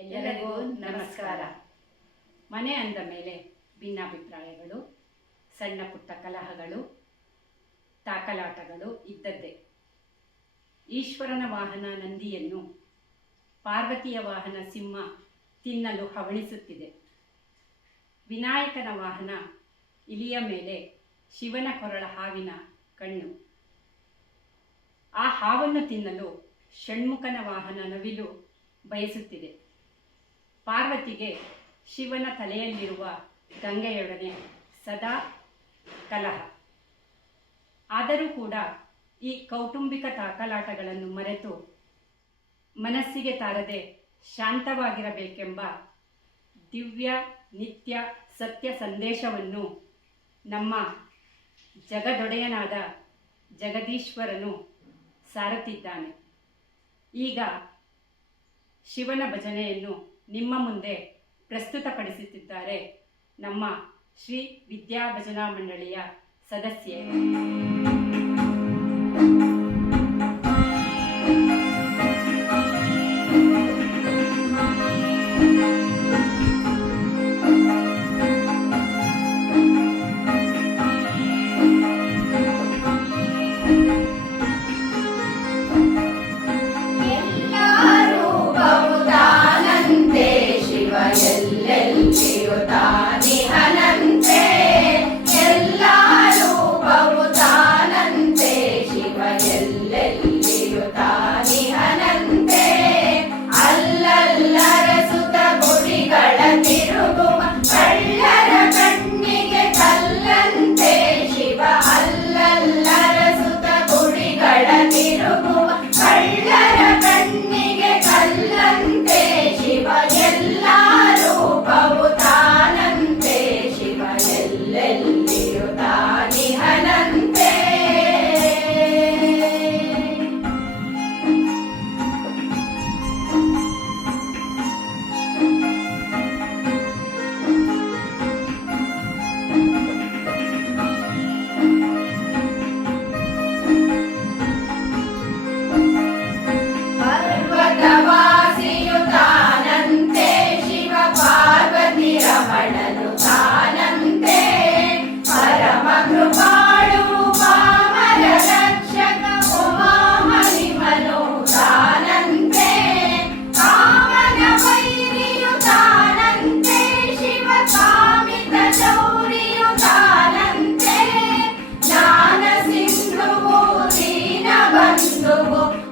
ಎಲ್ಲರಿಗೂ ನಮಸ್ಕಾರ. ಮನೆ ಅಂದ ಮೇಲೆ ಭಿನ್ನಾಭಿಪ್ರಾಯಗಳು, ಸಣ್ಣ ಪುಟ್ಟ ಕಲಹಗಳು, ತಾಕಲಾಟಗಳು ಇದ್ದದ್ದೇ. ಈಶ್ವರನ ವಾಹನ ನಂದಿಯನ್ನು ಪಾರ್ವತಿಯ ವಾಹನ ಸಿಂಹ ತಿನ್ನಲು ಹವಣಿಸುತ್ತಿದೆ. ವಿನಾಯಕನ ವಾಹನ ಇಲಿಯ ಮೇಲೆ ಶಿವನ ಕೊರಳ ಹಾವಿನ ಕಣ್ಣು. ಆ ಹಾವನ್ನು ತಿನ್ನಲು ಷಣ್ಮುಖನ ವಾಹನ ನವಿಲು ಬಯಸುತ್ತಿದೆ. ಪಾರ್ವತಿಗೆ ಶಿವನ ತಲೆಯಲ್ಲಿರುವ ಗಂಗೆಯೊಡನೆ ಸದಾ ಕಲಹ. ಆದರೂ ಕೂಡ ಈ ಕೌಟುಂಬಿಕ ತಾಕಲಾಟಗಳನ್ನು ಮರೆತು ಮನಸ್ಸಿಗೆ ತಾರದೆ ಶಾಂತವಾಗಿರಬೇಕೆಂಬ ದಿವ್ಯ ನಿತ್ಯ ಸತ್ಯ ಸಂದೇಶವನ್ನು ನಮ್ಮ ಜಗದೊಡೆಯನಾದ ಜಗದೀಶ್ವರನು ಸಾರುತ್ತಿದ್ದಾನೆ. ಈಗ ಶಿವನ ಭಜನೆಯನ್ನು ನಿಮ್ಮ ಮುಂದೆ ಪ್ರಸ್ತುತಪಡಿಸುತ್ತಿದ್ದಾರೆ ನಮ್ಮ ಶ್ರೀ ವಿದ್ಯಾ ಭಜನಾ ಮಂಡಳಿಯ ಸದಸ್ಯೆ. Go.